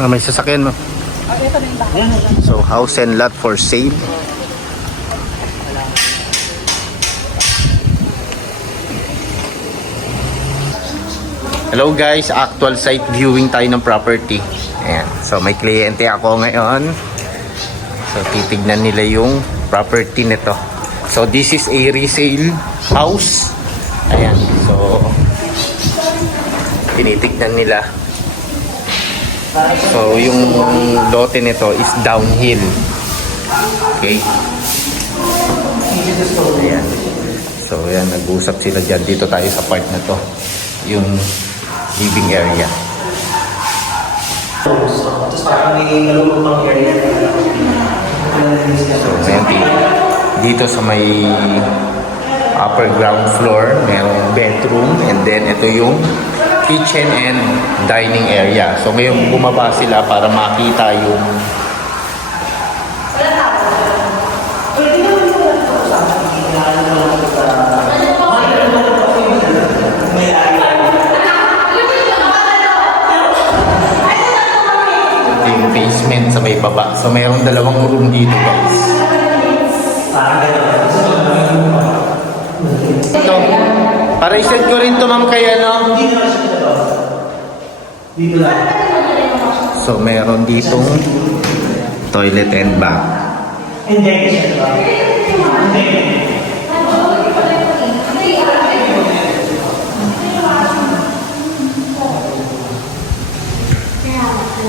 May sasakyan mo. So, house and lot for sale. Hello guys, actual site viewing tayo ng property. Ayan. So, may kliyente ako ngayon. So, titignan nila yung property nito. So, this is a resale house. Ayan. So, tinitignan nila. So, yung lote nito is downhill. Okay. Ayan. So, ayan. Nag-usap sila dyan. Dito tayo sa part na to. Yung living area. Tapos parang may nalulupang area. So, ayan. Dito sa may upper ground floor, mayroong bedroom, and then ito yung kitchen and dining area. So ngayon bumaba sila para makita yung basement sa may baba. So mayroong dalawang room dito, guys. Ito, para i-set ko rin to, ma'am, kaya no? Dito lang. So meron ditong toilet and bath. Hindi.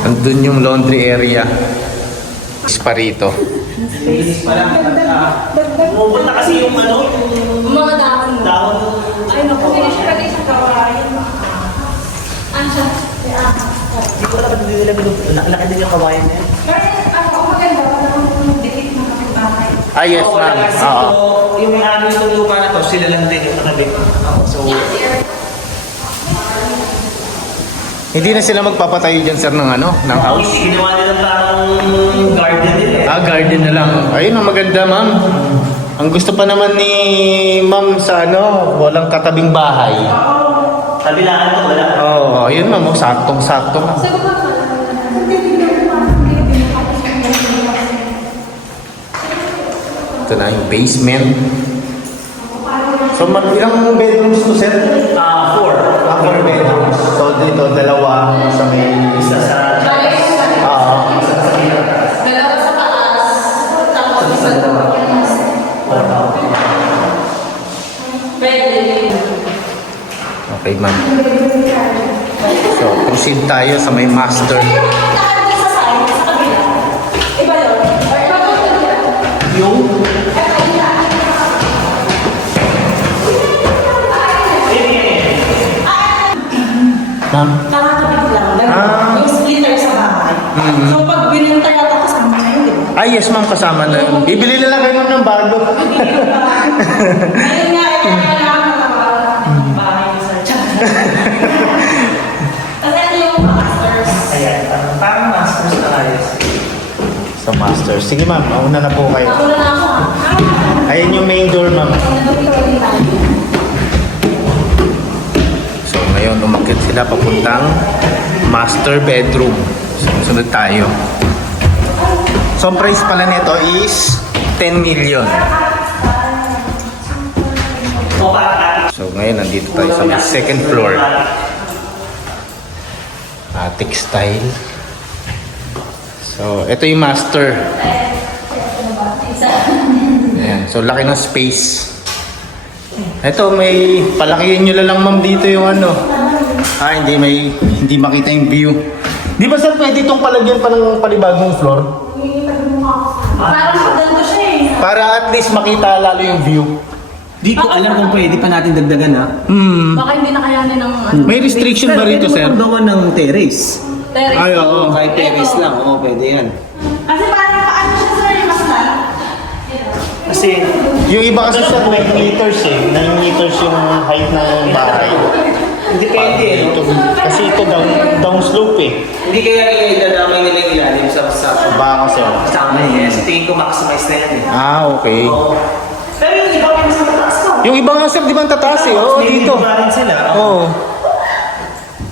Andun yung laundry area. Is pa rito. Pumunta kasi yung ano, Yung mga dahon. dahon. Ay, naku. Hindi siya lagi sa kawain. Ano siya? Hindi ko dapat nililagay doon. Laki din yung kawayan na yan. Pero ako maganda. Parang dikit ng kapitbahay. Ah, yes, ma'am. Oo. Yung may ano yung lupa na to, sila lang din yung nakabit. So, Hindi na sila magpapatayo dyan, sir, ng ano, ng house? ginawa nila parang garden nila eh. Ah, garden na lang. Ayun, ang maganda, ma'am. Ang gusto pa naman ni ma'am sa ano, walang katabing bahay. Kabilaan to, wala. Oo, ayun, ma'am. Oh, saktong-sakto, ma'am. Ito na yung basement. So, ilang bedrooms to, sir? 4. 4 bedrooms. So, dito, dalawa sa may... Isa sa... Oo. Dalawa sa taas. Tapos isa pwede. Okay, ma'am. So, proceed tayo sa may master. Iba yun. Yung... Ma'am? Kakakabit lang. Ah. Yung splitter sa bahay. Mhm. So pag binenta yata kasama na yun, di ba? Ah, yes, ma'am. Kasama na yun. Ibili na lang kayo, ma'am, ng bago. Ayun nga, kailangan ng bahay ni Sir Chan. Kasi ito yung masters. Ayan, parang masters na ayos. Sa master. Sige, ma'am. Mauna na po kayo. Nakuha na ako. Ayan yung main door, ma'am. So, ngayon, umakyat sila papuntang master bedroom. So, sunod tayo. So, ang price pala nito is 10 million. O parang So, ngayon, nandito tayo sa may second floor. Attic style. So, ito yung master. Ayan. So, laki ng space. Ito, may palakihin nyo lang, ma'am, dito yung ano. Ah, hindi makita yung view. Di ba, sir, pwede itong palagyan pa ng panibagong floor? Parang maganda siya eh. Para at least makita lalo yung view. Di ko alam kung pwede pa natin dagdagan ha. Baka hindi na kayanin ng May restriction ba rito, sir? Pwede mo paggawa ng terrace. terrace. Ay, oo. Kahit terrace lang, oo, pwede yan. Kasi parang paano siya sir yung mas na? kasi Yung iba kasi, sir, 9 meters eh. 9 meters yung height ng bahay. depende eh. Ito, kasi ito down slope eh. Hindi kaya idadamay nila yung ilalim sa Baka, sir. kasama eh. Kasi tingin ko maximize na yan eh. Ah, okay. Oo. Pero yung iba may mas mataas ka. Yung iba nga, sir, di ba ang tataas eh? Oo, May dito. bigla rin sila. Oo.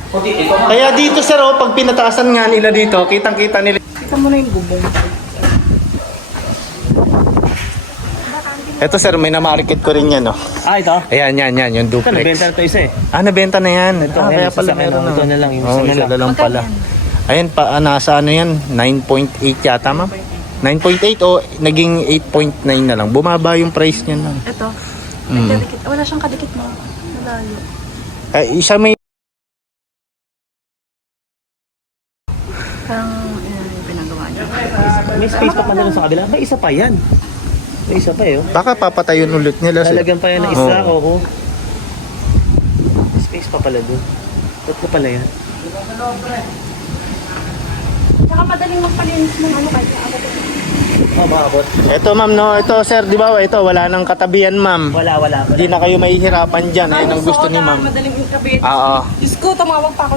Kaya dito sir, oh, pag pinataasan nga nila dito, kitang-kita nila. Kita mo na yung bubong. Ito sir, may namarket ko rin yan, oh. Ah, ito? Ayan, yan, yung Ito, nabenta duplex. na ito isa eh. Ah, nabenta na yan. Ito, Ah, ayan, kaya pala isa sa meron akin, ito na lang, yung Oo, isa na isa lang. na lang pala. Ayan, nasa ano yan, 9.8 yata, ma'am? 9.8 o naging 8.9 na lang. Bumaba yung price niya lang. Ito. Mm. Kadikit. Wala siyang kadikit mo. Malayo. Isa may... Parang, yung pinagawa niya. May space pa pala dun sa kabila. May isa pa yan. May isa pa eh. Oh. Baka papatayon ulit nila sir. Lalagyan pa yan ng isa. Oo. Oo. Space pa pala dun. Tatlo pala yan. Saka madaling magpalinis ng ano kaya. Oh, maabot. Ito ma'am, no? Ito sir, di ba? Ito, wala nang katabihan ma'am. Wala. Hindi na kayo mahihirapan dyan. Ayan ang gusto ni ma'am. Madaling ikabit. Oo. Diyos ko, tumawag pa ako.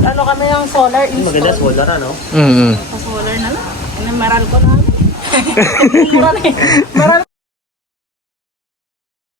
Ano kami ng solar Maganda install. solar ano? Mm-hmm. Sa solar na lang. Meral ko na. Mura na eh. Meral